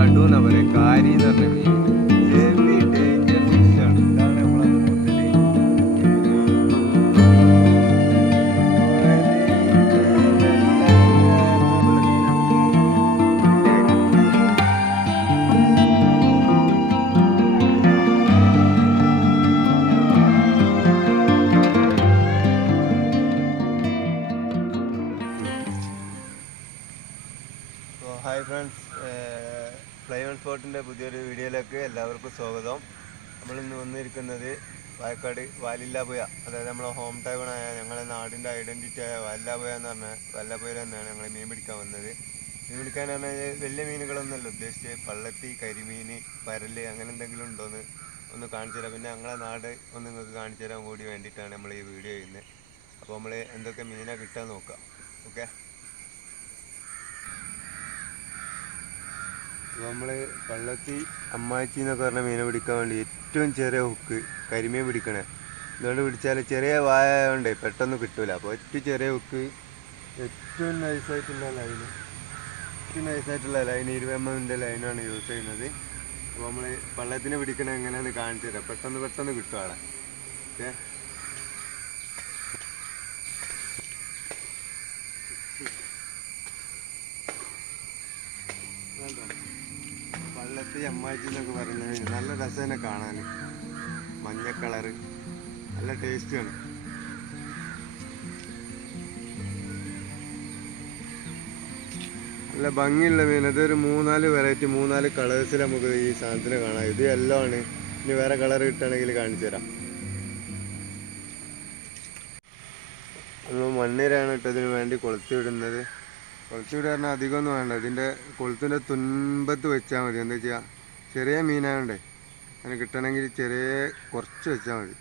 കടു എന്നാ പറയാ, കാരി എന്ന് പറഞ്ഞ മീൻ. Heavy danger ഫിഷാണ്. ഇതാണ് നമ്മളെ മുതല്. ഹായ് ഫ്രണ്ട്സ്, ഫ്ലൈ ഓൺ സ്പോട്ടിൻ്റെ പുതിയൊരു വീഡിയോയിലേക്ക് എല്ലാവർക്കും സ്വാഗതം. നമ്മളിന്ന് വന്നിരിക്കുന്നത് വായക്കാട് വാലില്ലാപുഴ, അതായത് നമ്മളെ ഹോം ടൗണായ ഞങ്ങളുടെ നാടിൻ്റെ ഐഡൻറ്റിറ്റി ആയ വാലില്ലാപുഴ എന്ന് പറഞ്ഞാൽ വാലില്ലാപുഴയിൽ തന്നെയാണ് ഞങ്ങൾ മീൻ പിടിക്കാൻ വന്നത്. മീൻ പിടിക്കാൻ പറഞ്ഞാൽ വലിയ മീനുകളൊന്നുമല്ല ഉദ്ദേശിച്ച്, പള്ളത്തി, കരിമീൻ, പരല് അങ്ങനെ എന്തെങ്കിലും ഉണ്ടോയെന്ന് ഒന്ന് കാണിച്ചു തരാം. പിന്നെ ഞങ്ങളെ നാട് ഒന്ന് നിങ്ങൾക്ക് കാണിച്ചു തരാൻ കൂടി വേണ്ടിയിട്ടാണ് നമ്മൾ ഈ വീഡിയോ ചെയ്യുന്നത്. അപ്പോൾ നമ്മൾ എന്തൊക്കെ മീനാണ് കിട്ടാൻ നോക്കാം. ഓക്കെ, നമ്മൾ പള്ളത്തി അമ്മാച്ചി എന്നൊക്കെ പറഞ്ഞ മീനെ പിടിക്കാൻ വേണ്ടി ഏറ്റവും ചെറിയ ഹുക്ക് കരിമീൻ പിടിക്കണേ. ഇതുകൊണ്ട് പിടിച്ചാൽ ചെറിയ വായ ആയതുകൊണ്ട് പെട്ടെന്ന് കിട്ടൂല. അപ്പോൾ ഏറ്റവും ചെറിയ ഹുക്ക്, ഏറ്റവും നൈസായിട്ടുള്ള ലൈന്, 20 mm ലൈനാണ് യൂസ് ചെയ്യുന്നത്. അപ്പോൾ നമ്മൾ പള്ളത്തിനെ പിടിക്കണത് എങ്ങനെയാണെന്ന് കാണിച്ചു തരാം. പെട്ടെന്ന് കിട്ടും ആളെ. ഓക്കെ, പള്ളത്തി അമ്മാച്ചി എന്നൊക്കെ പറയുന്നത് നല്ല രസമാണ് കാണാൻ. മഞ്ഞ കളറ്, നല്ല ടേസ്റ്റാണ്. നല്ല ഭംഗിയുള്ള മീൻ. അതൊരു 3-4 വെറൈറ്റി, 3-4 കളേഴ്സിൽ നമുക്ക് ഈ സാധനത്തിന് കാണാം. ഇത് യെല്ലോ ആണ്. ഇനി വേറെ കളർ കിട്ടുകയാണെങ്കിൽ കാണിച്ചു തരാം. നമ്മൾ മണ്ണിരാണ് ഇട്ടതിന് വേണ്ടി കൊളുത്തി വിടുന്നത്. കൊളുത്തി വിടുക പറഞ്ഞാൽ അധികമൊന്നും വേണ്ട. ഇതിൻ്റെ കൊളുത്തിൻ്റെ തുൻപത്ത് വെച്ചാൽ മതി. എന്താ വെച്ചാൽ ചെറിയ മീനായോണ്ടേ അതിന് കിട്ടണമെങ്കിൽ കുറച്ച് വെച്ചാൽ മതി.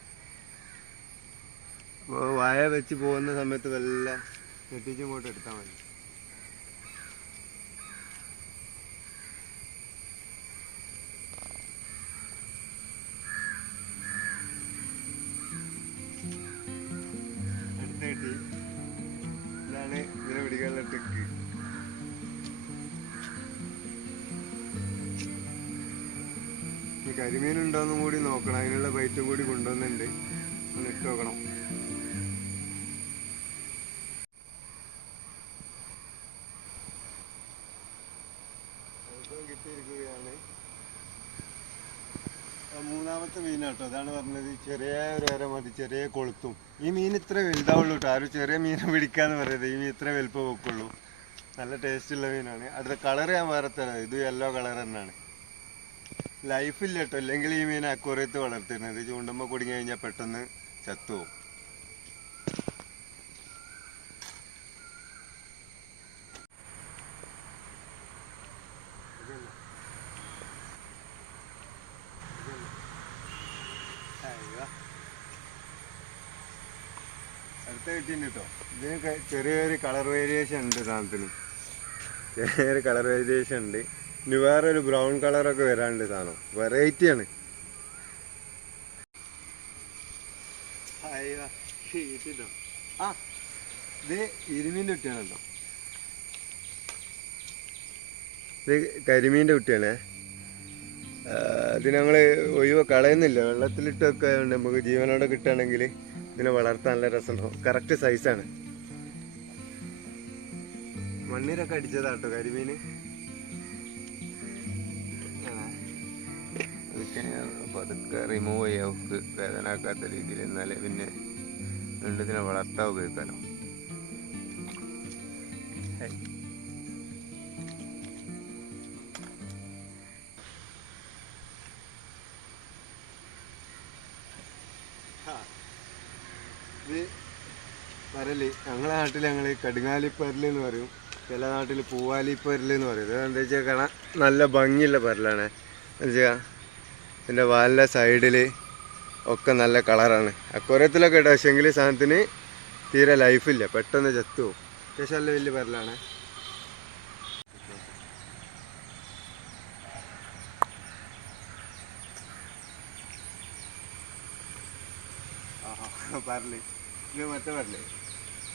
അപ്പോൾ വായ വെച്ച് പോകുന്ന സമയത്ത് വല്ല നെട്ടിച്ചും ഇങ്ങോട്ട് എടുത്താൽ മതി. എടുത്ത് കിട്ടി. ഇതാണ് ഇതിനെ പിടിക്കാനുള്ള ട്രിക്ക്. കരിമീൻ ഉണ്ടോയെന്നും കൂടി നോക്കണം. അതിനുള്ള ബൈറ്റും കൂടി കൊണ്ടുവന്നുണ്ട്. ഒന്ന് ഇട്ട് നോക്കണം. കിട്ടിയിരിക്കുകയാണ്. മൂന്നാമത്തെ മീനാട്ടോ. അതാണ് പറഞ്ഞത്, ചെറിയ ഒരു അര മതി, ചെറിയ കൊളുത്തും. ഈ മീൻ ഇത്ര വലുതാവുള്ളൂ കേട്ടോ. ആരും ചെറിയ മീനെ പിടിക്കാന്ന് പറയുന്നത്. ഈ മീൻ ഇത്ര വലുപ്പം വെക്കുള്ളൂ. നല്ല ടേസ്റ്റുള്ള മീനാണ്. അടുത്ത കളർ ഞാൻ വേറെ തരാം. ഇത് യെല്ലോ കളർ തന്നെയാണ്. ലൈഫില്ല കേട്ടോ. അല്ലെങ്കിൽ ഈ മീൻ അക്വേറിയത്ത് വളർത്തിരുന്നത്. ചൂണ്ടുമ്പോൾ കുടുങ്ങി കഴിഞ്ഞാൽ പെട്ടെന്ന് ചത്തുപോകും. അടുത്ത കിട്ടിയിട്ടുണ്ട് കേട്ടോ. ഇതിന് ചെറിയൊരു കളർ വേരിയേഷൻ ഉണ്ട്. സാധനത്തിന് ചെറിയൊരു കളർ വേരിയേഷൻ ഉണ്ട്. ഇനി വേറൊരു ബ്രൗൺ കളറൊക്കെ വരാനുണ്ട്. സാധനം വെറൈറ്റിയാണ്. ആ, ഇത് ഇരുമീൻ്റെ കുട്ടിയാണ് കേട്ടോ. ഇത് കരിമീൻ്റെ കുട്ടിയാണേ. ഇത് ഞങ്ങൾ കളയുന്നില്ല. വെള്ളത്തിലിട്ടൊക്കെ നമുക്ക് ജീവനോടെ കിട്ടുകയാണെങ്കിൽ ഇതിനെ വളർത്താൻ നല്ല രസമുണ്ടാവും. കറക്റ്റ് സൈസാണ്. മണ്ണിരൊക്കെ അടിച്ചതാട്ടോ കരിമീൻ. അപ്പോൾ അതൊക്കെ റിമൂവ് ചെയ്യാം. വേദനാക്കാത്ത രീതിയിൽ. എന്നാലേ പിന്നെ വീണ്ടും ഇതിനെ വളർത്താൻ ഉപയോഗിക്കാമല്ലോ. ഇത് പരല്. ഞങ്ങളുടെ നാട്ടിൽ ഞങ്ങൾ കടുങ്ങാലിപ്പരൽ എന്ന് പറയും. ചില നാട്ടിൽ പൂവാലിപ്പരൽ എന്ന് പറയും. എന്താ വെച്ചാൽ കാണാൻ നല്ല ഭംഗിയുള്ള പരലാണ്. എന്താ വെച്ചാൽ ഇതിൻ്റെ വാലിൻ്റെ സൈഡിൽ ഒക്കെ നല്ല കളറാണ്. അക്വേറിയത്തിലൊക്കെ ഇടാം. പക്ഷെങ്കിൽ സാധനത്തിന് തീരെ ലൈഫില്ല, പെട്ടെന്ന് ചത്തു പോകും. അത്യാവശ്യം നല്ല വലിയ പരലാണ്. പരല് ഇത് മറ്റേ പരല്.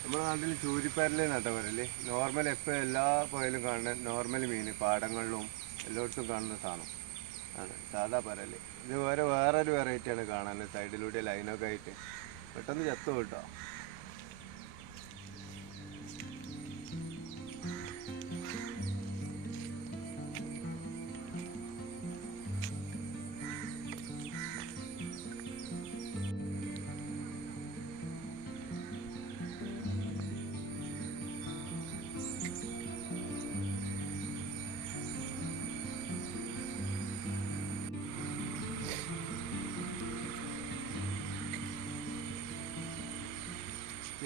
നമ്മുടെ നാട്ടിൽ ചൂരിപ്പരല് നട്ട പറയല് നോർമൽ എപ്പോൾ എല്ലാ പുഴയിലും കാണുന്ന നോർമൽ മീൻ പാടങ്ങളിലും എല്ലായിടത്തും കാണുന്ന സാധനം ആണ് സാധാ പരല്. ഇത് വേറൊരു വെറൈറ്റിയാണ് കാണാൻ, സൈഡിലൂടെ ലൈനൊക്കെ ആയിട്ട് പെട്ടെന്ന് ചത്തു കേട്ടോ.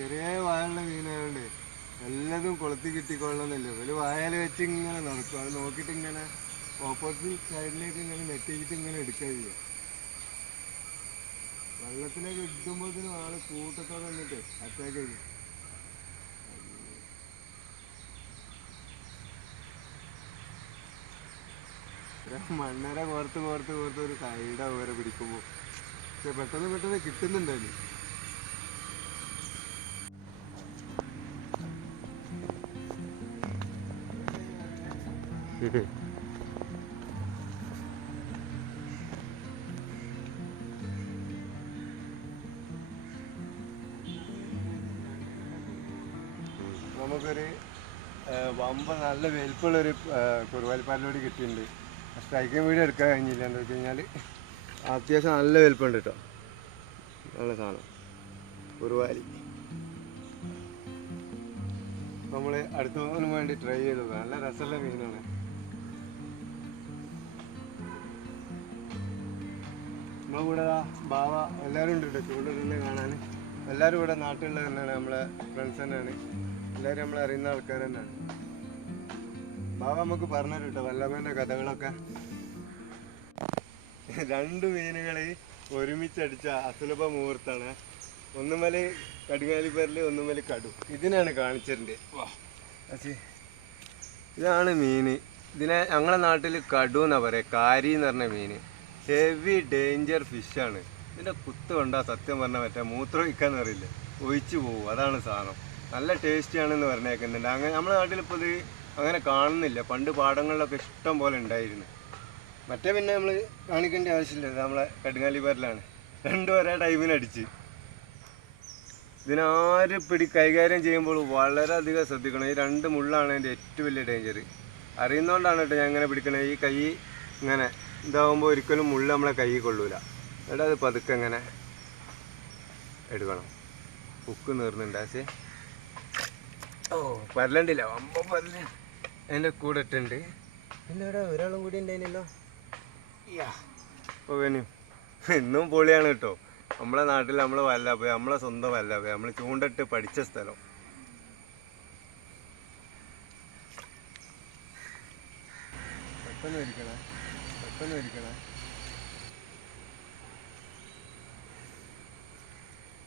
ചെറിയ വായുള്ള മീനായതുകൊണ്ട് എല്ലാതും കൊളുത്തി കിട്ടിക്കൊള്ളണമെന്നില്ല. ഒരു വായൽ വെച്ച് ഇങ്ങനെ നടക്കും, അത് നോക്കിയിട്ട് ഇങ്ങനെ ഓപ്പോസിറ്റ് സൈഡിലേക്ക് ഇങ്ങനെ നെട്ടിയിട്ട് ഇങ്ങനെ എടുക്കുക ചെയ്യുക. വെള്ളത്തിലേക്ക് ഇടുമ്പോഴത്തേനും ആള് കൂട്ടത്തോടെ വന്നിട്ട് അറ്റാക്ക് ചെയ്യും. മണ്ണര കോർത്ത് കോർത്ത് കോർത്ത് ഒരു സൈഡാ ഓരെ പിടിക്കുമ്പോൾ, പക്ഷെ പെട്ടെന്ന് പെട്ടെന്ന് കിട്ടുന്നുണ്ടായിരുന്നു. നമുക്കൊരു വമ്പ നല്ല വലിപ്പമുള്ളൊരു കുറുവാലിപ്പാലിനോട് കിട്ടിയിട്ടുണ്ട്. സ്ട്രൈക്കിംഗ് വീഡിയോ എടുക്കാൻ കഴിഞ്ഞില്ല, എന്താ വെച്ച് കഴിഞ്ഞാൽ അത്യാവശ്യം നല്ല വലിപ്പമുണ്ട് കേട്ടോ. നല്ല സാധനം കുറുവാലി. നമ്മൾ അടുത്തതിന് വേണ്ടി ട്രൈ ചെയ്ത് നോക്കാം. നല്ല രസമുള്ള മീനാണ്. നമ്മളെ കൂടെ ബാവ എല്ലാവരും ഉണ്ട് കേട്ടോ, ചൂണ്ടിരുന്ന് കാണാൻ. എല്ലാവരും ഇവിടെ നാട്ടിലുള്ള തന്നെയാണ്, നമ്മളെ ഫ്രണ്ട്സ് തന്നെയാണ്, എല്ലാവരും നമ്മളെ അറിയുന്ന ആൾക്കാർ തന്നെയാണ്. ബാവ നമുക്ക് പറഞ്ഞു കേട്ടോ വല്ലഭൻ്റെ കഥകളൊക്കെ. രണ്ട് മീനുകൾ ഒരുമിച്ചടിച്ച അസുലഭ മുഹൂർത്താണ്. ഒന്നുമേല് കടുങ്ങാലിപ്പരല്, ഒന്നുമേല് കടു. ഇതിനാണ് കാണിച്ചിട്ടുണ്ട്. ഇതാണ് മീൻ. ഇതിനെ ഞങ്ങളുടെ നാട്ടിൽ കടു എന്നാ പറയുക, കാരി എന്ന് പറഞ്ഞ മീൻ. Heavy danger ഫിഷാണ്. ഇതിൻ്റെ കുത്ത് കൊണ്ടാൽ സത്യം പറഞ്ഞാൽ പറ്റാ മൂത്രം ഒഴിക്കാന്ന് അറിയില്ല, ഒഴിച്ചു പോകും. അതാണ് സാധനം. നല്ല ടേസ്റ്റിയാണെന്ന് പറഞ്ഞേക്കുന്നുണ്ട്. അങ്ങനെ നമ്മുടെ നാട്ടിലിപ്പോൾ ഇത് അങ്ങനെ കാണുന്നില്ല. പണ്ട് പാടങ്ങളിലൊക്കെ ഇഷ്ടം പോലെ ഉണ്ടായിരുന്നു. മറ്റേ പിന്നെ നമ്മൾ കാണിക്കേണ്ട ആവശ്യമില്ല, നമ്മളെ കടുങ്ങാലിപ്പരലാണ്. രണ്ടും ഒരേ ടൈമിനടിച്ച്. ഇതിനാര് കൈകാര്യം ചെയ്യുമ്പോൾ വളരെയധികം ശ്രദ്ധിക്കണം. ഈ രണ്ട് മുള്ളാണ് അതിൻ്റെ ഏറ്റവും വലിയ ഡേഞ്ചർ. അറിയുന്നതുകൊണ്ടാണ് കേട്ടോ ഞാൻ ഇങ്ങനെ പിടിക്കണത്. ഈ കൈ ഇങ്ങനെ ഇതാവുമ്പോൾ ഒരിക്കലും മുള്ള നമ്മളെ കൈ കൊള്ളൂല. എന്നിട്ട് അത് പതുക്കെ ഇങ്ങനെ എടുക്കണം. ഉക്ക് നീർന്നുണ്ട്. പക്ഷേ പരലുണ്ടില്ല, വമ്പ പരല് അതിൻ്റെ കൂടെ ഇട്ടുണ്ട്. പിന്നെ ഇവിടെ ഒരാളും കൂടി ഉണ്ടായിരുന്നല്ലോ. അപ്പോൾ വേനും ഇന്നും പൊളിയാണ് കേട്ടോ. നമ്മളെ നാട്ടിൽ നമ്മൾ വല്ലാപ്പോയി, നമ്മളെ സ്വന്തം വല്ലാപ്പോയി, നമ്മൾ ചൂണ്ടിട്ട് പഠിച്ച സ്ഥലം. പെട്ടെന്ന് ഇരിക്കണേ, പെട്ടെന്ന് ഇരിക്കണേ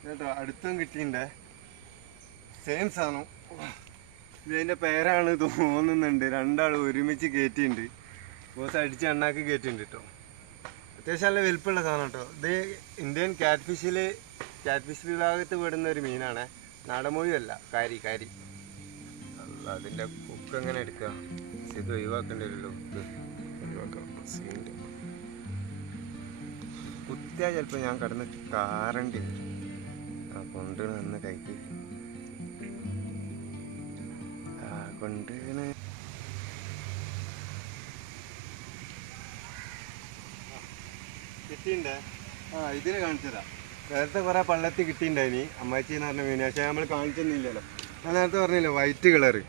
കേട്ടോ. അടുത്തും കിട്ടിയിട്ടുണ്ട് സെയിം സാധനം. ഇതിൻ്റെ പേരാണ് തോന്നുന്നുണ്ട്. രണ്ടാൾ ഒരുമിച്ച് കയറ്റിയിട്ടുണ്ട്. ബോസ് അടിച്ച് എണ്ണാക്കി കയറ്റിയിട്ടുണ്ട് കേട്ടോ. അത്യാവശ്യം നല്ല വലിപ്പമുള്ള സാധനം കേട്ടോ. ഇത് ഇന്ത്യൻ ക്യാറ്റ്ഫിഷ് വിഭാഗത്തിൽ പെടുന്ന ഒരു മീനാണ്. നാടൻമൊഴിയല്ല, കാരി. അതിൻ്റെ ഉക്ക് എങ്ങനെ എടുക്കുക? ഇത് ഒഴിവാക്കേണ്ടി വരുമല്ലോ. ഉക്ക് ഒഴിവാക്കാം. സീൻ്റെ കുത്തിയാൽ ചിലപ്പോൾ ഞാൻ കിടന്ന് കാറണ്ടി വരും. ആ കൊണ്ട് നിന്ന് കൈക്ക് കൊണ്ട് കിട്ടിയിട്ടുണ്ട്. ഇതിന് കാണിച്ചതാ. നേരത്തെ കുറേ പള്ളത്തി കിട്ടിയിട്ടുണ്ടായിനി അമ്മാച്ചി എന്ന് പറഞ്ഞ മീൻ. പക്ഷേ നമ്മൾ കാണിച്ചൊന്നുമില്ലല്ലോ. ഞാൻ നേരത്തെ പറഞ്ഞില്ലേ വൈറ്റ് കളറ്.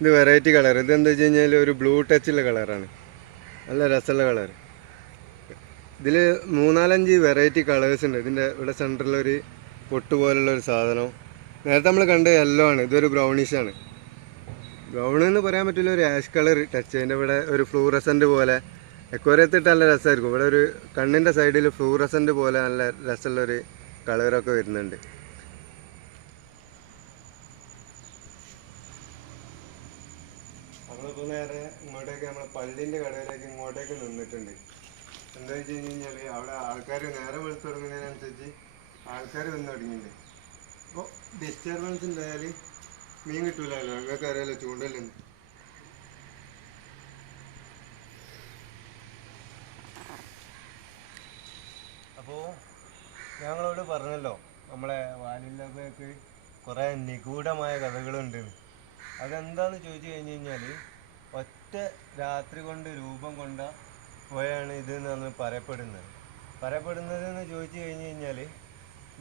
ഇത് വെറൈറ്റി കളർ. ഇതെന്താ വെച്ച് കഴിഞ്ഞാൽ ഒരു ബ്ലൂ ടച്ചുള്ള കളറാണ്. നല്ല രസമുള്ള കളർ. ഇതിൽ 3-4 വെറൈറ്റി കളേഴ്സ് ഉണ്ട്. ഇതിൻ്റെ ഇവിടെ സെൻറ്ററിലൊരു പൊട്ട് പോലുള്ളൊരു സാധനം. നേരത്തെ നമ്മൾ കണ്ട യെല്ലോ ആണ്. ഇതൊരു ബ്രൗണിഷാണ്. ബ്രൗൺ എന്ന് പറയാൻ പറ്റില്ല, ഒരു ആഷ് കളർ ടച്ച്. അതിൻ്റെ ഇവിടെ ഒരു ഫ്ലൂറസൻ്റ് പോലെ എക്വറിയത്തിട്ട് നല്ല രസമായിരിക്കും. ഇവിടെ ഒരു കണ്ണിൻ്റെ സൈഡിൽ ഫ്ലൂറസൻ്റ് പോലെ നല്ല രസമുള്ളൊരു കളറൊക്കെ വരുന്നുണ്ട്. നമ്മളിപ്പോൾ നേരെ ഇങ്ങോട്ടേക്ക് നമ്മളെ പള്ളിൻ്റെ കടയിലേക്ക് ഇങ്ങോട്ടേക്ക് നിന്നിട്ടുണ്ട്. എന്താ വെച്ച് കഴിഞ്ഞാൽ അവിടെ ആൾക്കാർ നേരെ വെളുത്ത് തുടങ്ങുന്നതിനനുസരിച്ച് ആൾക്കാർ വന്ന് തുടങ്ങിയിട്ടുണ്ട്. അപ്പോൾ ഡിസ്റ്റർബൻസ് ഉണ്ടായാൽ മീൻ കിട്ടൂലല്ലോ, നിങ്ങൾക്ക് അറിയാലോ ചൂണ്ടല്ലെന്ന്. അപ്പോൾ ഞങ്ങളോട് പറഞ്ഞല്ലോ നമ്മളെ വാലില്ലക്ക് കുറേ നിഗൂഢമായ കഥകളുണ്ട്. അതെന്താന്ന് ചോദിച്ചു കഴിഞ്ഞ് കഴിഞ്ഞാൽ ഒറ്റ രാത്രി കൊണ്ട് രൂപം കൊണ്ട പുഴയാണ് ഇത് എന്നാണ് പറയപ്പെടുന്നതെന്ന് ചോദിച്ചു കഴിഞ്ഞ് കഴിഞ്ഞാൽ,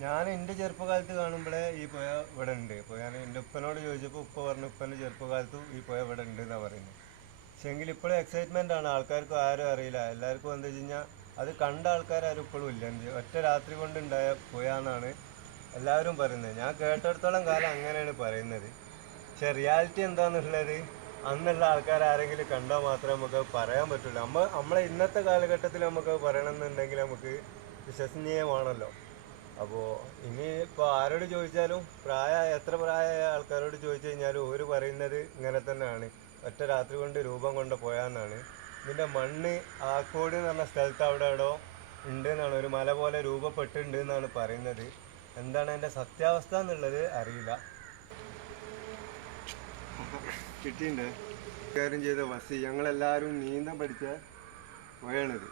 ഞാൻ എൻ്റെ ചെറുപ്പകാലത്ത് കാണുമ്പോഴേ ഈ പുഴ ഇവിടെ ഉണ്ട്. ഇപ്പോൾ ഞാൻ എൻ്റെ ഉപ്പനോട് ചോദിച്ചപ്പോൾ ഉപ്പ പറഞ്ഞു ഉപ്പൻ്റെ ചെറുപ്പകാലത്തും ഈ പുഴ ഇവിടെ ഉണ്ട് എന്നാണ് പറയുന്നത്. പക്ഷേ എങ്കിൽ ഇപ്പോഴും എക്സൈറ്റ്മെൻ്റ് ആണ്, ആൾക്കാർക്കും ആരും അറിയില്ല. എല്ലാവർക്കും എന്താ വെച്ച് കഴിഞ്ഞാൽ അത് കണ്ട ആൾക്കാരും ഇപ്പോഴും ഇല്ല. ഒറ്റ രാത്രി കൊണ്ടുണ്ടായ പുഴ എന്നാണ് എല്ലാവരും പറയുന്നത്. ഞാൻ കേട്ടിടത്തോളം കാലം അങ്ങനെയാണ് പറയുന്നത്. പക്ഷെ റിയാലിറ്റി എന്താണെന്നുള്ളത് അന്നുള്ള ആൾക്കാർ ആരെങ്കിലും കണ്ടാൽ മാത്രമേ നമുക്ക് പറയാൻ പറ്റുള്ളൂ. നമ്മളെ ഇന്നത്തെ കാലഘട്ടത്തിൽ നമുക്ക് പറയണമെന്നുണ്ടെങ്കിൽ നമുക്ക് വിശ്വസനീയമാണല്ലോ. അപ്പോൾ ഇനിയിപ്പോൾ ആരോട് ചോദിച്ചാലും എത്ര പ്രായമായ ആൾക്കാരോട് ചോദിച്ചു കഴിഞ്ഞാലും ഒരു പറയുന്നത് ഇങ്ങനെ തന്നെയാണ്, ഒറ്റ രാത്രി കൊണ്ട് രൂപം കൊണ്ട് പോയാന്നാണ്. ഇതിൻ്റെ മണ്ണ് ആക്കോട് എന്ന് പറഞ്ഞ സ്ഥലത്ത് അവിടെ എവിടെയോ ഉണ്ട് എന്നാണ്, ഒരു മല പോലെ രൂപപ്പെട്ടിട്ടുണ്ട് എന്നാണ് പറയുന്നത്. എന്താണ് അതിൻ്റെ സത്യാവസ്ഥ എന്നുള്ളത് അറിയില്ല. കിട്ടിയിട്ടുണ്ട് കാര്യം ചെയ്ത ബസ് ഞങ്ങളെല്ലാവരും നീന്തം പഠിച്ച പുഴയാണിത്.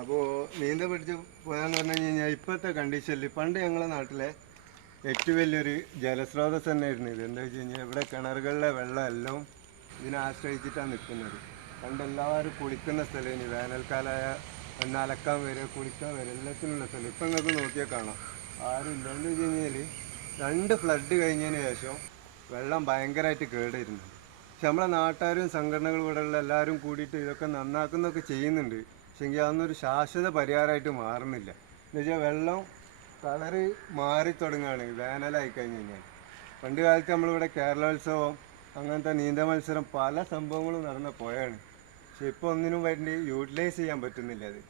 അപ്പോൾ നീന്തം പഠിച്ച് പുഴയെന്ന് പറഞ്ഞു കഴിഞ്ഞാൽ ഇപ്പോഴത്തെ കണ്ടീഷനിൽ പണ്ട് ഞങ്ങളുടെ നാട്ടിലെ ഏറ്റവും വലിയൊരു ജലസ്രോതസ് തന്നെയായിരുന്നു ഇത്. എന്താ വെച്ച് കഴിഞ്ഞാൽ ഇവിടെ കിണറുകളിലെ വെള്ളം എല്ലാം ഇതിനെ ആശ്രയിച്ചിട്ടാണ് നിൽക്കുന്നത്. പണ്ട് എല്ലാവരും കുളിക്കുന്ന സ്ഥലം, ഇനി വേനൽക്കാലമായ അലക്കാൻ വരെ കുളിക്കാൻ വരെ എല്ലാത്തിനുള്ള സ്ഥലം. ഇപ്പം നിങ്ങൾക്ക് നോക്കിയാൽ കാണാം ആരും ഇല്ല. എന്താ വെച്ച് കഴിഞ്ഞാൽ 2 ഫ്ലഡ് കഴിഞ്ഞതിന് ശേഷം വെള്ളം ഭയങ്കരമായിട്ട് കേടായിരുന്നു. പക്ഷെ നമ്മളെ നാട്ടുകാരും സംഘടനകളും ഇവിടെയുള്ള എല്ലാവരും കൂടിയിട്ട് ഇതൊക്കെ നന്നാക്കുന്നൊക്കെ ചെയ്യുന്നുണ്ട്. പക്ഷെ എങ്കിൽ അതൊന്നൊരു ശാശ്വത പരിഹാരമായിട്ട് മാറുന്നില്ല. എന്നുവെച്ചാൽ വെള്ളം കളറ് മാറി തുടങ്ങുകയാണ് വേനലായി കഴിഞ്ഞ് കഴിഞ്ഞാൽ. പണ്ട് കാലത്ത് നമ്മളിവിടെ കേരളോത്സവം അങ്ങനത്തെ നീന്ത മത്സരം പല സംഭവങ്ങളും നടന്ന പുഴയാണ്. പക്ഷെ ഇപ്പോൾ ഒന്നിനും വേണ്ടി യൂട്ടിലൈസ് ചെയ്യാൻ പറ്റുന്നില്ല. അത്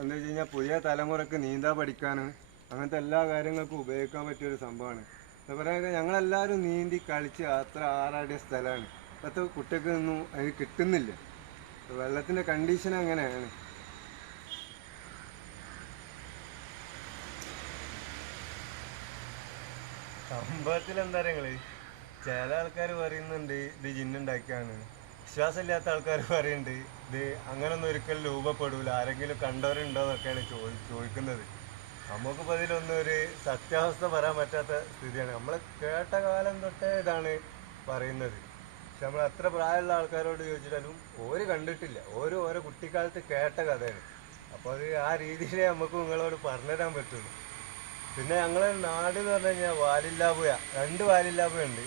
എന്താ വെച്ച് കഴിഞ്ഞാൽ പുതിയ തലമുറക്ക് നീന്താൻ പഠിക്കാനും അങ്ങനത്തെ എല്ലാ കാര്യങ്ങൾക്കും ഉപയോഗിക്കാൻ പറ്റിയൊരു സംഭവമാണ്. എന്താ പറയുക, ഞങ്ങളെല്ലാവരും നീന്തി കളിച്ച് അത്ര ആറാടിയ സ്ഥലമാണ്. ഇപ്പോഴത്തെ കുട്ടികൾക്കൊന്നും അതിന് കിട്ടുന്നില്ല. വെള്ളത്തിൻ്റെ കണ്ടീഷൻ അങ്ങനെയാണ്. സംഭവത്തിൽ എന്താ പറയുക, ചില ആൾക്കാർ പറയുന്നുണ്ട് ഇത് ജിന്നുണ്ടാക്കിയാണ്. വിശ്വാസമില്ലാത്ത ആൾക്കാർ പറയുന്നുണ്ട് ഇത് അങ്ങനൊന്നും ഒരിക്കലും രൂപപ്പെടൂല, ആരെങ്കിലും കണ്ടവരുണ്ടോ എന്നൊക്കെയാണ് ചോദിക്കുന്നത്. നമുക്കിപ്പോൾ ഇതിലൊന്നും ഒരു സത്യാവസ്ഥ പറയാൻ പറ്റാത്ത സ്ഥിതിയാണ്. നമ്മൾ കേട്ട കാലം തൊട്ടേ ഇതാണ് പറയുന്നത്. പക്ഷെ നമ്മൾ എത്ര പ്രായമുള്ള ആൾക്കാരോട് ചോദിച്ചിട്ടാലും ഓര് കണ്ടിട്ടില്ല. ഓരോ കുട്ടിക്കാലത്ത് കേട്ട കഥയാണ്. അപ്പോൾ അത് ആ രീതിയിലേ നമുക്ക് നിങ്ങളോട് പറഞ്ഞുതരാൻ പറ്റുള്ളൂ. പിന്നെ ഞങ്ങളുടെ നാട് എന്ന് പറഞ്ഞു കഴിഞ്ഞാൽ വാലില്ലാപ്പുഴ, 2 വാലില്ലാപ്പുഴ ഉണ്ട്.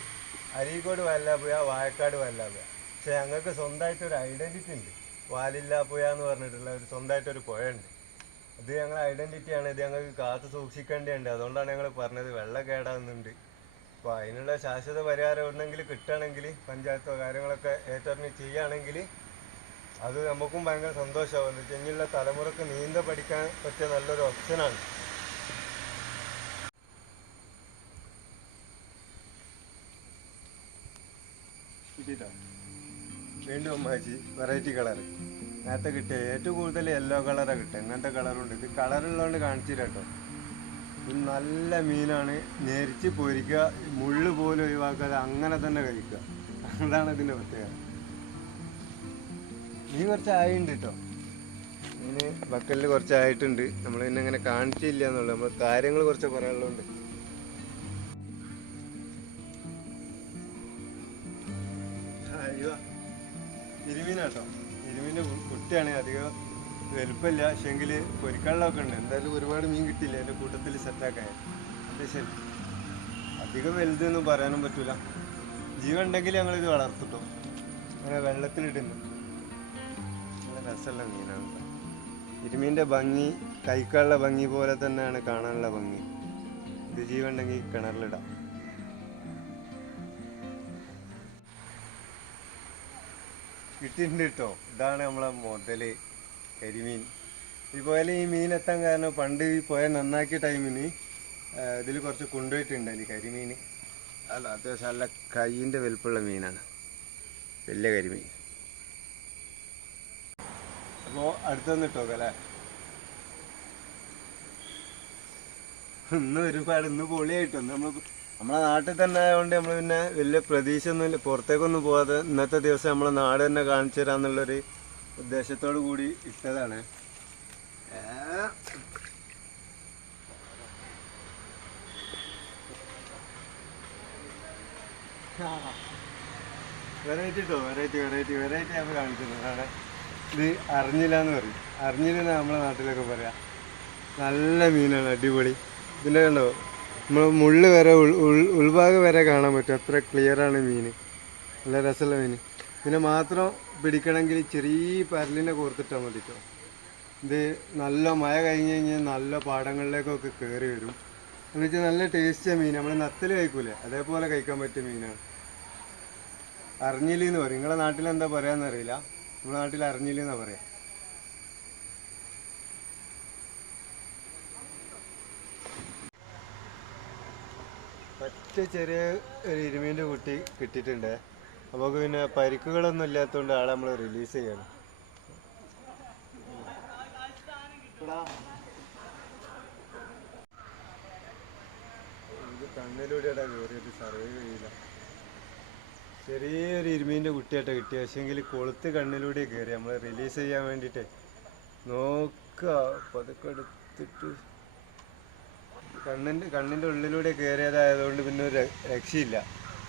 അരീക്കോട് വാലില്ലാപ്പുഴ, വാഴക്കാട് വാലില്ലാപ്പുഴ. പക്ഷെ ഞങ്ങൾക്ക് സ്വന്തമായിട്ടൊരു ഐഡൻറ്റിറ്റി ഉണ്ട്. വാലില്ലാപ്പുഴ എന്ന് പറഞ്ഞിട്ടുള്ള ഒരു സ്വന്തമായിട്ടൊരു പുഴയുണ്ട്. ഇത് ഞങ്ങളുടെ ഐഡൻറ്റിറ്റിയാണ്. ഇത് ഞങ്ങൾക്ക് കാത്തു സൂക്ഷിക്കേണ്ടതുണ്ട്. അതുകൊണ്ടാണ് ഞങ്ങൾ പറഞ്ഞത് വെള്ളം കേടാകുന്നുണ്ട്. അപ്പോൾ അതിനുള്ള ശാശ്വത പരിഹാരം എവിടെന്നെങ്കിലും കിട്ടുകയാണെങ്കിൽ, പഞ്ചായത്തോ കാര്യങ്ങളൊക്കെ ഏറ്ററിഞ്ഞ് ചെയ്യുകയാണെങ്കിൽ അത് നമുക്കും ഭയങ്കര സന്തോഷമാവും. എന്ന് വെച്ച് കഴിഞ്ഞുള്ള തലമുറക്ക് നീന്തൽ പഠിക്കാൻ പറ്റിയ നല്ലൊരു ഓപ്ഷനാണ്. വീണ്ടും അമ്മാച്ചി വെറൈറ്റി കളറ് നേരത്തെ കിട്ടിയ ഏറ്റവും കൂടുതൽ യെല്ലോ കളറാണ് കിട്ടുക. ഇങ്ങനത്തെ കളറുണ്ട്. ഇത് കളറുള്ളതുകൊണ്ട് കാണിച്ചില്ല കേട്ടോ. ഇത് നല്ല മീനാണ്. ഞെരിച്ച് പൊരിക്കുക, മുള്ളു പോലും ഒഴിവാക്കാതെ അങ്ങനെ തന്നെ കഴിക്കുക. അതാണ് ഇതിൻ്റെ പ്രത്യേകത. മീൻ കുറച്ചായിട്ടുണ്ട് കേട്ടോ. മീന് ബക്കലിൽ കുറച്ചായിട്ടുണ്ട്. നമ്മൾ പിന്നെ ഇങ്ങനെ കാണിച്ചില്ല എന്നുള്ളത്, നമ്മൾ കാര്യങ്ങൾ കുറച്ച് പറയാനുള്ളതുകൊണ്ട്. അയ്യോ, ഇരുമീനാട്ടോ. ഇരുമീൻ്റെ കുട്ടിയാണ്. അധികം വലുപ്പമില്ല, പക്ഷെങ്കിൽ പൊരിക്കള്ളമൊക്കെ ഉണ്ട്. എന്തായാലും ഒരുപാട് മീൻ കിട്ടിയില്ല എൻ്റെ കൂട്ടത്തിൽ സെറ്റാക്കാൻ. അതെ ശരി, അധികം വലുതെന്നും പറയാനും പറ്റൂല. ജീവൻ ഉണ്ടെങ്കിൽ ഞങ്ങളിത് വളർത്തിട്ടോ. അങ്ങനെ വെള്ളത്തിലിടുന്നു. നല്ല രസമുള്ള മീനാണ്. ഇരുമീൻ്റെ ഭംഗി കഴിക്കാനുള്ള ഭംഗി പോലെ തന്നെയാണ് കാണാനുള്ള ഭംഗി. ഇത് ജീവൻ ഉണ്ടെങ്കിൽ കിണറിലിടാം. കിട്ടിയിട്ടുണ്ട് കേട്ടോ. ഇതാണ് നമ്മളെ മുതൽ കരിമീൻ. ഇതുപോലെ ഈ മീൻ എത്താൻ കാരണം പണ്ട് ഈ പുഴ നന്നാക്കിയ ടൈമിന് ഇതിൽ കുറച്ച് കൊണ്ടുപോയിട്ടുണ്ട് ഈ കരിമീൻ. അല്ല, അത്യാവശ്യം നല്ല കൈയിൻ്റെ വലുപ്പമുള്ള മീനാണ്, വലിയ കരിമീൻ. അപ്പോൾ അടുത്തൊന്ന് ഇട്ടോക്കാം അല്ലേ. ഇന്ന് ഒരുപാട് പൊളിയായിട്ടോ. നമ്മൾ നമ്മളെ നാട്ടിൽ തന്നെ ആയതുകൊണ്ട് നമ്മൾ പിന്നെ വലിയ പ്രതീക്ഷ ഒന്നുമില്ല, പുറത്തേക്കൊന്നും പോകാതെ ഇന്നത്തെ ദിവസം നമ്മളെ നാട് തന്നെ കാണിച്ചു തരാമെന്നുള്ളൊരു ഉദ്ദേശത്തോടു കൂടി ഇട്ടതാണ്. വെറൈറ്റി കേട്ടോ, വെറൈറ്റി നമ്മൾ കാണിച്ചിട്ടുണ്ട്. അവിടെ ഇത് അറിഞ്ഞില്ല എന്ന് പറയും, അറിഞ്ഞില്ലെന്ന് നമ്മളെ നാട്ടിലൊക്കെ പറയാം. നല്ല മീനാണ്, അടിപൊളി. ഇതിൻ്റെ കണ്ടോ, നമ്മൾ മുള്ള് വരെ ഉൾഭാഗം വരെ കാണാൻ പറ്റും, അത്ര ക്ലിയറാണ് മീൻ. നല്ല രസമുള്ള മീൻ. പിന്നെ മാത്രം പിടിക്കണമെങ്കിൽ ചെറിയ പരലിനെ കോർത്തിട്ടാൽ മതി കേട്ടോ. ഇത് നല്ല മഴ കഴിഞ്ഞ് കഴിഞ്ഞാൽ നല്ല പാടങ്ങളിലേക്കൊക്കെ കയറി വരും. എന്ന് വെച്ചാൽ നല്ല ടേസ്റ്റിയ മീൻ, നമ്മൾ നത്തൽ കഴിക്കൂലേ അതേപോലെ കഴിക്കാൻ പറ്റിയ മീനാണ്. അറിഞ്ഞില്ലെന്ന് പറയും, നിങ്ങളെ നാട്ടിലെന്താ പറയാന്നറിയില്ല, നമ്മുടെ നാട്ടിൽ അറിഞ്ഞില്ലെന്നാ പറയാം. ഒറ്റ ചെറിയ ഒരു ഇരുമീൻ്റെ കുട്ടി കിട്ടിയിട്ടുണ്ട്. നമുക്ക് പിന്നെ പരിക്കുകളൊന്നും ഇല്ലാത്തതുകൊണ്ട് ആളെ നമ്മൾ റിലീസ് ചെയ്യണം. ഇത് കണ്ണിലൂടെയാ കയറിയിട്ട് സർവൈവ് ചെയ്യില്ല. ചെറിയൊരു ഇരുമീൻ്റെ കുട്ടിയായിട്ട് കിട്ടി, പക്ഷേങ്കിൽ കൊളുത്ത് കണ്ണിലൂടെ കയറി. നമ്മൾ റിലീസ് ചെയ്യാൻ വേണ്ടിയിട്ട് നോക്കുക, പതുക്കെ എടുത്തിട്ട് കണ്ണിൻ്റെ ഉള്ളിലൂടെ കയറിയതായതുകൊണ്ട് പിന്നെ ഒരു രക്ഷയില്ല.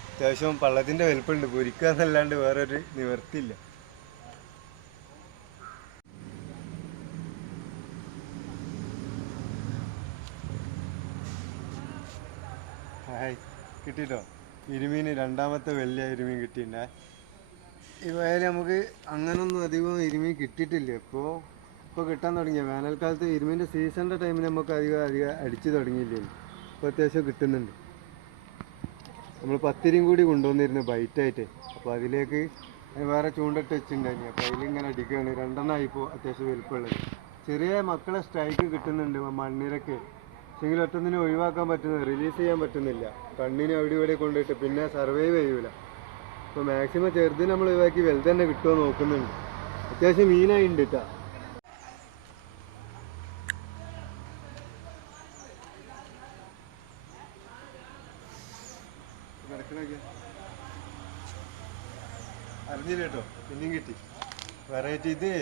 അത്യാവശ്യം പള്ളത്തിൻ്റെ വലുപ്പമുണ്ട്, പൊരിക്കുക എന്നല്ലാണ്ട് വേറൊരു നിവർത്തിയില്ല. ഹായ്, കിട്ടിട്ടോ ഇരുമീൻ, രണ്ടാമത്തെ വലിയ ഇരുമീൻ കിട്ടിയിട്ടുണ്ടേ. ഈ വയൽ നമുക്ക് അങ്ങനൊന്നും അധികം ഇരുമീൻ കിട്ടിയിട്ടില്ല. ഇപ്പോൾ കിട്ടാൻ തുടങ്ങിയ വേനൽക്കാലത്ത് ഇരുമീൻ്റെ സീസണിൻ്റെ ടൈമിൽ നമുക്ക് അധികം അടിച്ചു തുടങ്ങിയില്ലേ. ഇപ്പോൾ അത്യാവശ്യം കിട്ടുന്നുണ്ട്. നമ്മൾ പത്തിരിയും കൂടി കൊണ്ടുവന്നിരുന്നു ബൈറ്റായിട്ട്, അപ്പോൾ അതിലേക്ക് വേറെ ചൂണ്ടിട്ട് വെച്ചിട്ടുണ്ടായിരുന്നു. അപ്പോൾ അതിലിങ്ങനെ അടിക്കുകയാണ്. രണ്ടെണ്ണമായിപ്പോൾ അത്യാവശ്യം വലുപ്പമുള്ളത്. ചെറിയ മക്കളെ സ്ട്രൈക്ക് കിട്ടുന്നുണ്ട് മണ്ണിരക്ക്, പക്ഷെങ്കിൽ ഒറ്റൊന്നിനും ഒഴിവാക്കാൻ പറ്റുന്നില്ല, റിലീസ് ചെയ്യാൻ പറ്റുന്നില്ല. കണ്ണിന് അവിടെ ഇവിടെ കൊണ്ടിട്ട് പിന്നെ സർവൈവ് ചെയ്യൂല. അപ്പോൾ മാക്സിമം ചെറുതിന് നമ്മൾ ഒഴിവാക്കി വലുത് തന്നെ കിട്ടുമോ നോക്കുന്നുണ്ട്. അത്യാവശ്യം മീനായി ഉണ്ട് കേട്ടോ. അറിഞ്ഞില്ല കേട്ടോ, പിന്നെയും കിട്ടി വെറൈറ്റി. ഇത്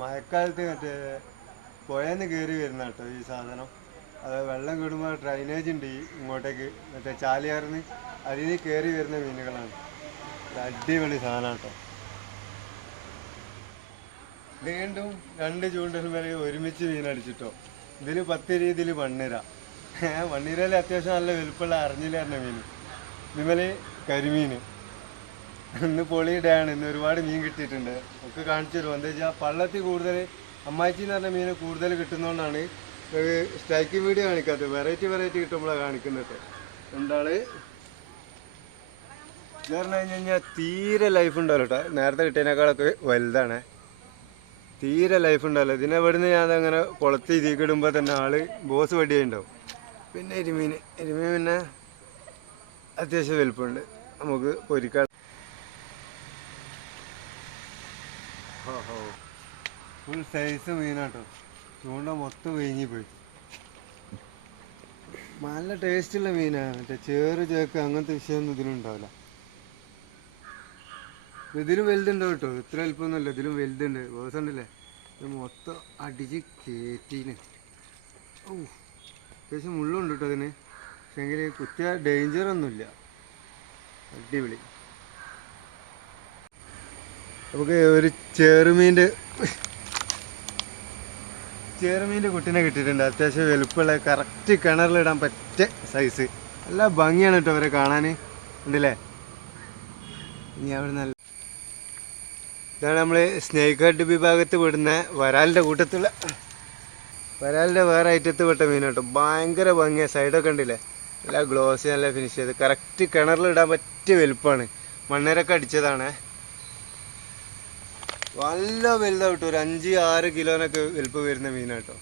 മഴക്കാലത്ത് മറ്റേ പുഴന്ന് കയറി വരുന്ന കേട്ടോ ഈ സാധനം. അത് വെള്ളം കൂടുമ്പോൾ ഡ്രൈനേജ് ഉണ്ട് ഇങ്ങോട്ടേക്ക്, മറ്റേ ചാലിയാറിന് അതിന് കയറി വരുന്ന മീനുകളാണ്. അടിപൊളി സാധനം കേട്ടോ. വീണ്ടും 2 ചൂണ്ടൽ വരെ ഒരുമിച്ച് മീനടിച്ചിട്ടോ. ഇതിൽ 10 രീതിയിൽ മണ്ണിര. മണ്ണിരയിൽ അത്യാവശ്യം നല്ല വലുപ്പമുള്ള അറിഞ്ഞില്ലായിരുന്ന മീൻ. ഇതുമേല് കരിമീൻ. ഇന്ന് പൊളിയിടെയാണ്, ഇന്ന് ഒരുപാട് മീൻ കിട്ടിയിട്ടുണ്ട്. ഒക്കെ കാണിച്ചു തരും. എന്താ വെച്ചാൽ പള്ളത്തിൽ കൂടുതൽ അമ്മാച്ചി എന്ന് പറഞ്ഞ മീൻ കൂടുതൽ കിട്ടുന്നതുകൊണ്ടാണ് സ്ട്രൈക്കിംഗ് വീഡിയോ കാണിക്കാത്തത്. വെറൈറ്റി കിട്ടുമ്പോഴാണ് കാണിക്കുന്നത്. രണ്ടാള് ഇത് പറഞ്ഞു കഴിഞ്ഞാൽ തീരെ ലൈഫ് ഉണ്ടാവില്ല കേട്ടോ. നേരത്തെ കിട്ടിയതിനേക്കാളൊക്കെ വലുതാണ്, തീരെ ലൈഫ് ഉണ്ടാവില്ല. ഇതിനെ ഇവിടുന്ന് ഞാൻ അങ്ങനെ കുളത്ത് ഇതിക്കിടുമ്പോൾ തന്നെ ആള് ബോസ് വടിയുണ്ടാവും. പിന്നെ ഇരുമീൻ പിന്നെ അത്യാവശ്യം വലുപ്പമുണ്ട്, നമുക്ക് പൊരിക്കാൻ. ഫുൾ സൈസ് മീനാട്ടോ. ചൂണ്ട മൊത്തം വീങ്ങി പോയി. നല്ല ടേസ്റ്റുള്ള മീനാണ്. മറ്റേ ചേക്ക് അങ്ങനത്തെ വിഷയമൊന്നും ഇതിലുണ്ടാവില്ല. ഇതിലും വലുതുണ്ടാവും കേട്ടോ, ഇത്ര എളുപ്പമൊന്നുമല്ല, ഇതിലും വലുതുണ്ട്. ബോസ് ഉണ്ടല്ലേ, ഇത് മൊത്തം അടിച്ച് കയറ്റീന്. ഓ, അത്യാവശ്യം മുള്ളുണ്ട് കേട്ടോ അതിന്, പക്ഷെങ്കിൽ കുത്തിയ ഡേഞ്ചറൊന്നുമില്ല. അടിപൊളി. നമുക്ക് ഒരു ചെറുമീൻ്റെ കുട്ടീനെ കിട്ടിയിട്ടുണ്ട്. അത്യാവശ്യം വലുപ്പമുള്ള, കറക്റ്റ് കിണറിലിടാൻ പറ്റിയ സൈസ്. നല്ല ഭംഗിയാണ് കേട്ടോ അവരെ കാണാൻ, ഉണ്ടല്ലേ. ഇനി അവിടെ നല്ല ഇതാണ് നമ്മൾ സ്നേക്ക് ഹെഡ് വിഭാഗത്ത് വിടുന്ന വരാലിൻ്റെ കൂട്ടത്തുള്ള വരാലിൻ്റെ വേറെ ഐറ്റത്ത് പെട്ട മീൻ കേട്ടോ. ഭയങ്കര ഭംഗിയാണ്, സൈഡൊക്കെ ഉണ്ടല്ലേ, നല്ല ഗ്ലോസി, നല്ല ഫിനിഷ് ചെയ്ത് കറക്റ്റ് കിണറിലിടാൻ പറ്റിയ വലുപ്പമാണ്. മണ്ണരൊക്കെ അടിച്ചതാണ്. നല്ല വലുതാണ് കേട്ടോ, ഒരു 5-6 കിലോനൊക്കെ വലുപ്പം വരുന്ന മീനാട്ടോ.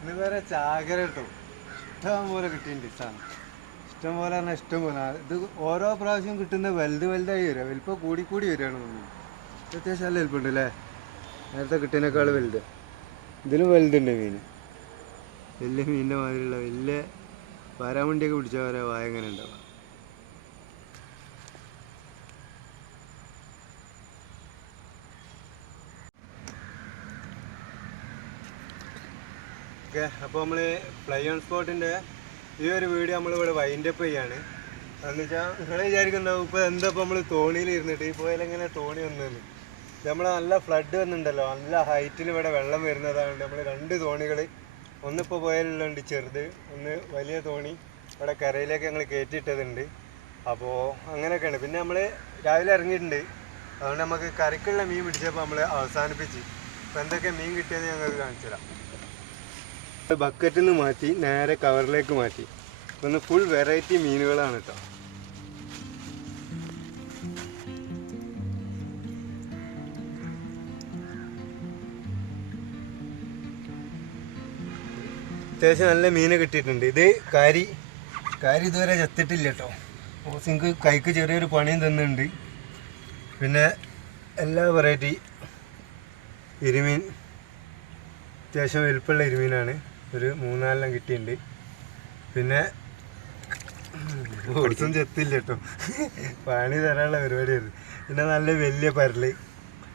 ഇന്ന് വേറെ ചാകര കേട്ടോ, ഇഷ്ടം പോലെ കിട്ടിയിട്ടുണ്ട്. സാധനം ഇഷ്ടം പോലെ പറഞ്ഞാൽ ഇഷ്ടം പോലെ. ഇത് ഓരോ പ്രാവശ്യം കിട്ടുന്ന വലുതായി വരിക, വലിപ്പം കൂടി വരികയാണ് തോന്നുന്നു. അത്യാവശ്യം നല്ല വലിപ്പമുണ്ട് അല്ലേ, നേരത്തെ കിട്ടിയതിനേക്കാൾ വലുത്. ഇതിലും വലുതുണ്ട് മീൻ, വലിയ മീനിൻ്റെ മാതിരിയുള്ള വലിയ വാരാമണ്ടിയൊക്കെ പിടിച്ചാൽ വരെ വായ എങ്ങനെ ഉണ്ടാവുക. ഓക്കെ, അപ്പോൾ നമ്മൾ ഫ്ലൈ ഓൺ സ്പോട്ടിൻ്റെ ഈ ഒരു വീഡിയോ നമ്മളിവിടെ വൈൻഡപ്പ് ചെയ്യാണ്. എന്ന് വെച്ചാൽ നിങ്ങൾ വിചാരിക്കുന്നുണ്ടാവും ഇപ്പോൾ എന്താ ഇപ്പോൾ നമ്മൾ തോണിയിൽ ഇരുന്നിട്ട് ഈ പോയാലെങ്ങനെ തോണി വന്നതെന്ന്. നമ്മൾ നല്ല ഫ്ലഡ് വന്നിട്ടുണ്ടല്ലോ, നല്ല ഹൈറ്റിൽ ഇവിടെ വെള്ളം വരുന്നതാണ്. നമ്മൾ 2 തോണികൾ, ഒന്നിപ്പോൾ പോയാലുള്ളുണ്ട് ചെറുത്, ഒന്ന് വലിയ തോണി ഇവിടെ കരയിലേക്ക് ഞങ്ങൾ കയറ്റിയിട്ടതുണ്ട്. അപ്പോൾ അങ്ങനെയൊക്കെയാണ്. പിന്നെ നമ്മൾ രാവിലെ ഇറങ്ങിയിട്ടുണ്ട്, അതുകൊണ്ട് നമുക്ക് കറിക്കുള്ള മീൻ പിടിച്ചപ്പോൾ നമ്മൾ അവസാനിപ്പിച്ച്. അപ്പോൾ എന്തൊക്കെ മീൻ കിട്ടിയെന്ന് ഞങ്ങൾക്ക് കാണിച്ചു തരാം. ബക്കറ്റിൽ നിന്ന് മാറ്റി നേരെ കവറിലേക്ക് മാറ്റി. ഒന്ന് ഫുൾ വെറൈറ്റി മീനുകളാണ് കേട്ടോ. അത്യാവശ്യം നല്ല മീന് കിട്ടിയിട്ടുണ്ട്. ഇത് കാരി ഇതുവരെ ചത്തിട്ടില്ല കേട്ടോ. ഓസിങ്ക് കൈക്ക് ചെറിയൊരു പണിയും തന്നുണ്ട്. പിന്നെ എല്ലാ വെറൈറ്റി ഇരുമീൻ, അത്യാവശ്യം വലുപ്പമുള്ള ഇരുമീനാണ്, ഒരു 3-4 കിട്ടിയിട്ടുണ്ട്. പിന്നെ ഓടിച്ചും ചെത്തില്ല കേട്ടോ, പണി തരാനുള്ള പരിപാടിയായിരുന്നു. പിന്നെ നല്ല വലിയ പരല്,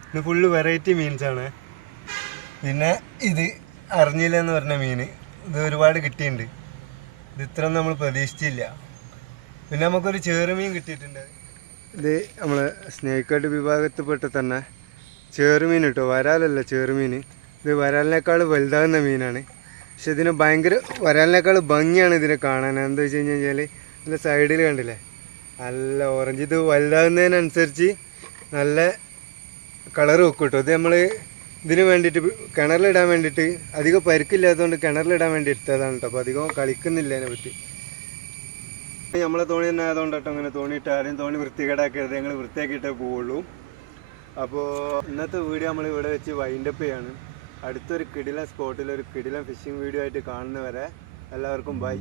ഇത് ഫുള്ള് വെറൈറ്റി മീൻസാണ്. പിന്നെ ഇത് അറിഞ്ഞില്ല എന്ന് പറഞ്ഞ മീൻ, ഇത് ഒരുപാട് കിട്ടിയിട്ടുണ്ട്. ഇത് ഇത്രയൊന്നും നമ്മൾ പ്രതീക്ഷിച്ചില്ല. പിന്നെ നമുക്കൊരു ചെറുമീൻ കിട്ടിയിട്ടുണ്ട്. ഇത് നമ്മൾ സ്നേക്ക് വിഭാഗത്തിൽപ്പെട്ട തന്നെ ചെറുമീൻ കിട്ടോ, വരാലല്ല ചെറുമീൻ. ഇത് വരാലിനേക്കാൾ വലുതാകുന്ന മീനാണ്. പക്ഷെ ഇതിന് ഭയങ്കര വരാലിനേക്കാൾ ഭംഗിയാണ് ഇതിനെ കാണാൻ. എന്താ വെച്ച് കഴിഞ്ഞാൽ ഇതിൻ്റെ സൈഡിൽ കണ്ടില്ലേ നല്ല ഓറഞ്ച്. ഇത് വലുതാകുന്നതിനനുസരിച്ച് നല്ല കളർ വെക്കും കേട്ടോ. ഇത് നമ്മൾ ഇതിന് വേണ്ടിയിട്ട് കിണറിലിടാൻ വേണ്ടിയിട്ട്, അധികം പരിക്കില്ലാത്തതുകൊണ്ട് കിണറിലിടാൻ വേണ്ടി എടുത്തതാണ് കേട്ടോ. അപ്പോൾ അധികം കളിക്കുന്നില്ല അതിനെ പറ്റി. നമ്മളെ തോണി തന്നെ ആയതുകൊണ്ട് കേട്ടോ അങ്ങനെ തോണിയിട്ട് ആരെയും തോണി വൃത്തികേടാക്കരുത്, ഞങ്ങൾ വൃത്തിയാക്കിയിട്ടേ പോവുള്ളൂ. അപ്പോൾ ഇന്നത്തെ വീഡിയോ നമ്മൾ ഇവിടെ വെച്ച് വൈൻഡപ്പ് ചെയ്യാണ്. അടുത്തൊരു കിടിലൻ സ്പോട്ടിൽ ഒരു കിടിലൻ ഫിഷിംഗ് വീഡിയോ ആയിട്ട് കാണുന്നവരെ എല്ലാവർക്കും ബൈ.